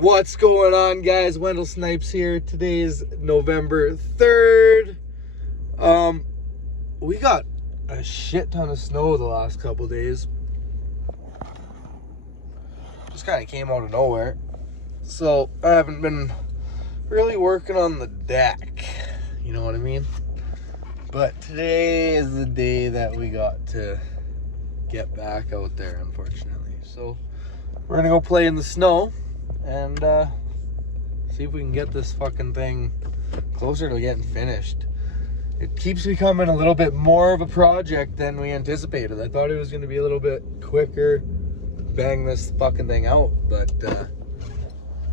What's going on, guys? Wendell Snipes here. Today is November 3rd. We got a shit ton of snow the last couple days. Just kind of came out of nowhere. So I haven't been really working on the deck. You know what I mean? But today is the day that we got to get back out there, unfortunately. So we're gonna go play in the snow and see if we can get this fucking thing closer to getting finished. It keeps becoming a little bit more of a project than we anticipated. I thought it was going to be a little bit quicker, bang this fucking thing out, but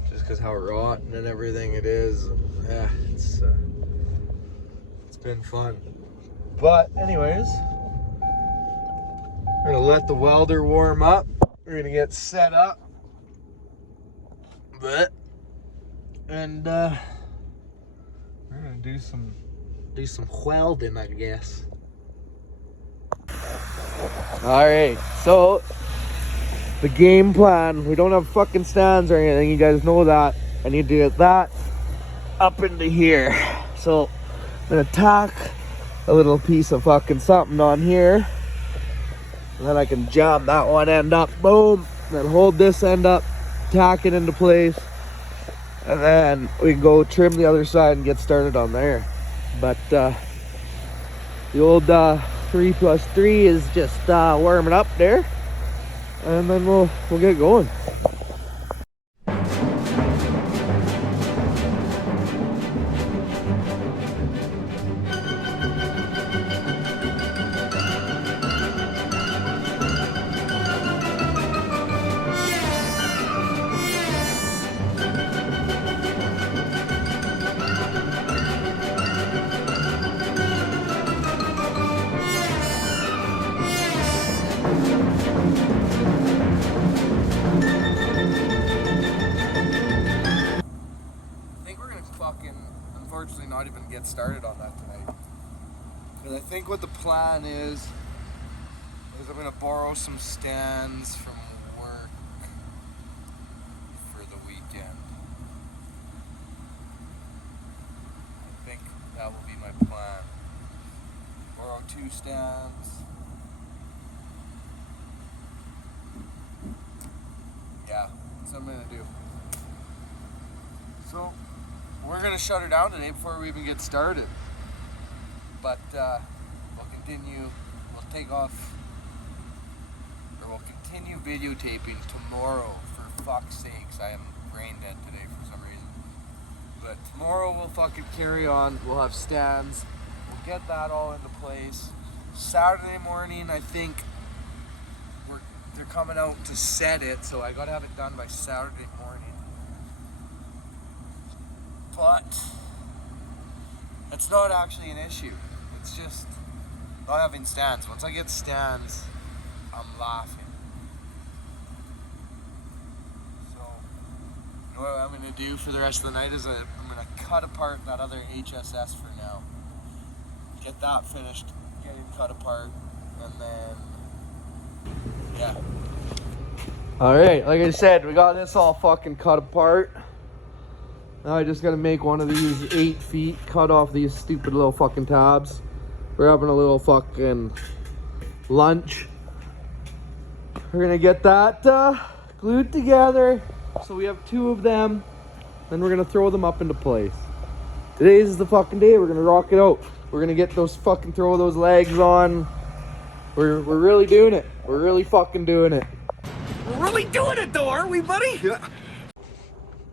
just because how rotten and everything it is, it's been fun. But anyways, we're gonna let the welder warm up. We're gonna get set up, and we're gonna do some welding, I guess. All right, so the game plan. We don't have fucking stands or anything. You guys know that. I need to get that up into here. So I'm gonna tack a little piece of fucking something on here, and then I can jam that one end up, boom, and then hold this end up, tack it into place, and then we can go trim the other side and get started on there. But the old 3+3 is just warming up there, and then we'll get going. Unfortunately not even get started on that tonight, because I think what the plan is I'm going to borrow some stands from work for the weekend. I think that will be my plan. Borrow 2 stands. Yeah, that's what I'm going to do. So we're gonna shut her down today before we even get started. But we'll continue. We'll take off, or we'll continue videotaping tomorrow. For fuck's sakes, I am brain dead today for some reason. But tomorrow we'll fucking carry on. We'll have stands. We'll get that all into place. Saturday morning, I think they're coming out to set it, so I gotta have it done by Saturday morning. But it's not actually an issue. It's just not having stands. Once I get stands, I'm laughing. So, you know what I'm going to do for the rest of the night is I'm going to cut apart that other HSS for now. Get that finished, get it cut apart, and then, yeah. Alright, like I said, we got this all fucking cut apart. Now I just gotta make one of these 8 feet, cut off these stupid little fucking tabs. We're having a little fucking lunch. We're gonna get that glued together. So we have 2 of them. Then we're gonna throw them up into place. Today's the fucking day. We're gonna rock it out. We're gonna get those fucking, throw those legs on. We're really doing it. We're really fucking doing it. We're really doing it though, aren't we, buddy? Yeah.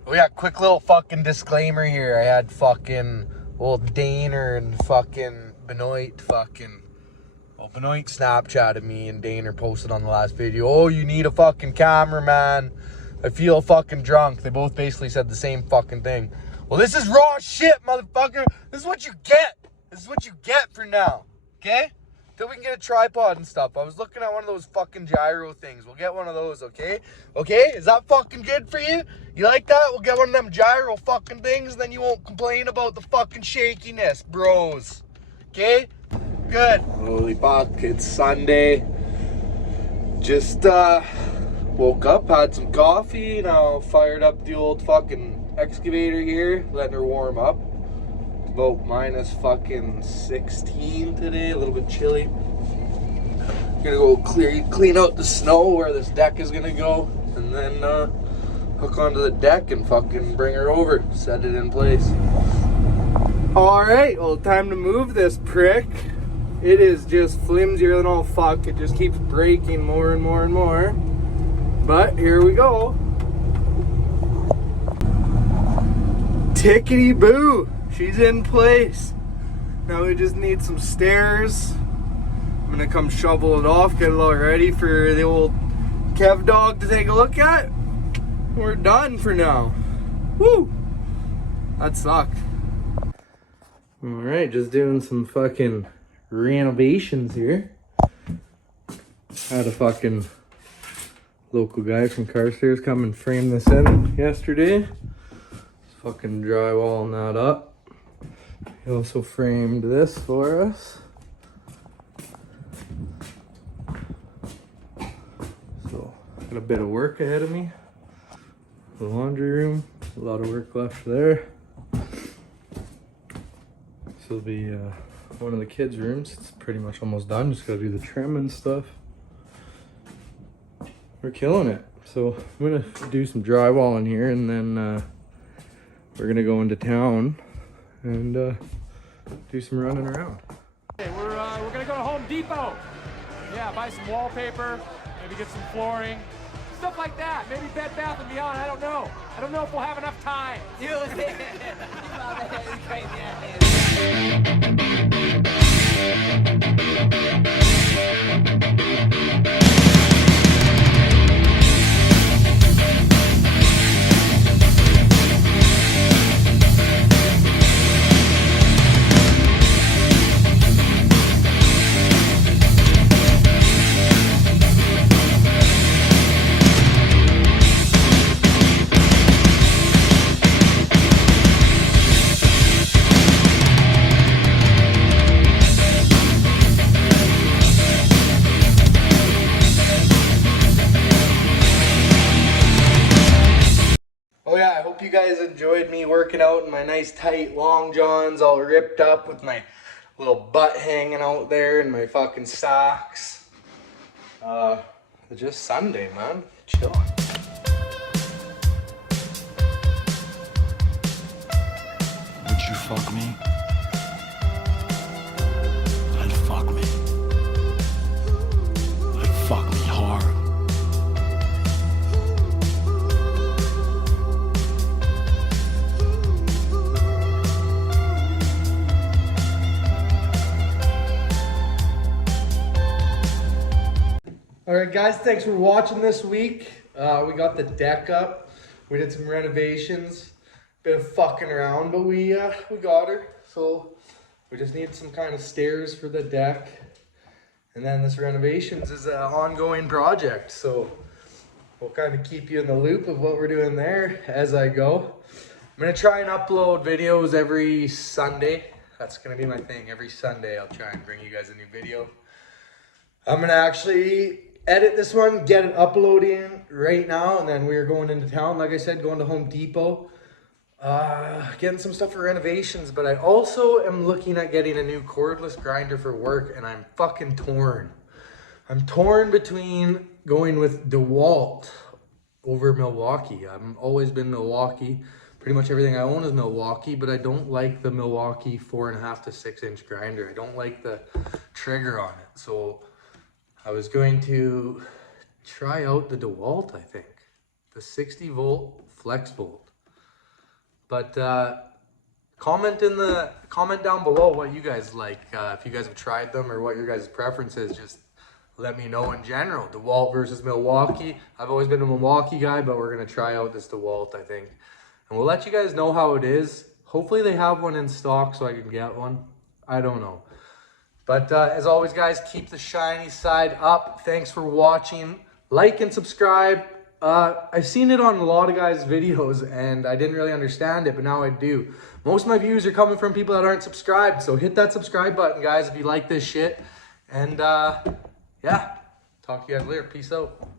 We got quick little fucking disclaimer here. I had fucking old Daner and fucking Benoit Benoit Snapchatted me, and Daner posted on the last video, "Oh, you need a fucking cameraman. I feel fucking drunk." They both basically said the same fucking thing. Well, this is raw shit, motherfucker. This is what you get. This is what you get for now. Okay? Till we can get a tripod and stuff. I was looking at one of those fucking gyro things. We'll get one of those, okay? Okay? Is that fucking good for you? You like that? We'll get one of them gyro fucking things, then you won't complain about the fucking shakiness, bros. Okay? Good. Holy fuck, it's Sunday. Just Woke up, had some coffee, now fired up the old fucking excavator here, letting her warm up. It's about minus fucking 16 today, a little bit chilly. Gonna go clean out the snow where this deck is gonna go, and then hook onto the deck and fucking bring her over, set it in place. All right, well, time to move this prick. It is just flimsier than all fuck. It just keeps breaking more and more and more. But here we go. Tickety boo, she's in place. Now we just need some stairs. I'm gonna come shovel it off, get it all ready for the old Kev dog to take a look at. We're done for now. Woo! That sucked. All right, just doing some fucking renovations here. Had a fucking local guy from Carstairs come and frame this in yesterday. Fucking drywalling that up. He also framed this for us. So, got a bit of work ahead of me. The laundry room, a lot of work left there. This will be one of the kids' rooms. It's pretty much almost done. Just gotta do the trim and stuff. We're killing it. So I'm gonna do some drywall in here, and then we're gonna go into town and do some running around. Okay, we're gonna go to Home Depot. Yeah, buy some wallpaper, maybe get some flooring, stuff like that. Maybe Bed Bath and Beyond. I don't know. I don't know if we'll have enough time. Oh yeah, I hope you guys enjoyed me working out in my nice tight long johns, all ripped up with my little butt hanging out there and my fucking socks. It's just Sunday, man. Chill. Would you fuck me? I'd fuck me. I'd fuck me hard. Alright guys, thanks for watching this week. We got the deck up. We did some renovations. Bit of fucking around, but we got her. So we just need some kind of stairs for the deck. And then this renovations is an ongoing project. So we'll kind of keep you in the loop of what we're doing there as I go. I'm gonna try and upload videos every Sunday. That's gonna be my thing. Every Sunday I'll try and bring you guys a new video. I'm gonna actually edit this one, get it uploading right now, and then we're going into town. Like I said, going to Home Depot, getting some stuff for renovations, but I also am looking at getting a new cordless grinder for work, and I'm fucking torn. I'm torn between going with Dewalt over Milwaukee. I've always been Milwaukee. Pretty much everything I own is Milwaukee, but I don't like the Milwaukee 4.5 to 6 inch grinder. I don't like the trigger on it. So I was going to try out the Dewalt, I think. The 60 volt flex bolt. But comment down below what you guys like. If you guys have tried them or what your guys' preference is, just let me know in general. Dewalt versus Milwaukee. I've always been a Milwaukee guy, but we're gonna try out this Dewalt, I think. And we'll let you guys know how it is. Hopefully they have one in stock so I can get one. I don't know. But as always, guys, keep the shiny side up. Thanks for watching. Like and subscribe. I've seen it on a lot of guys' videos, and I didn't really understand it, but now I do. Most of my views are coming from people that aren't subscribed, so hit that subscribe button, guys, if you like this shit. And, yeah, talk to you guys later. Peace out.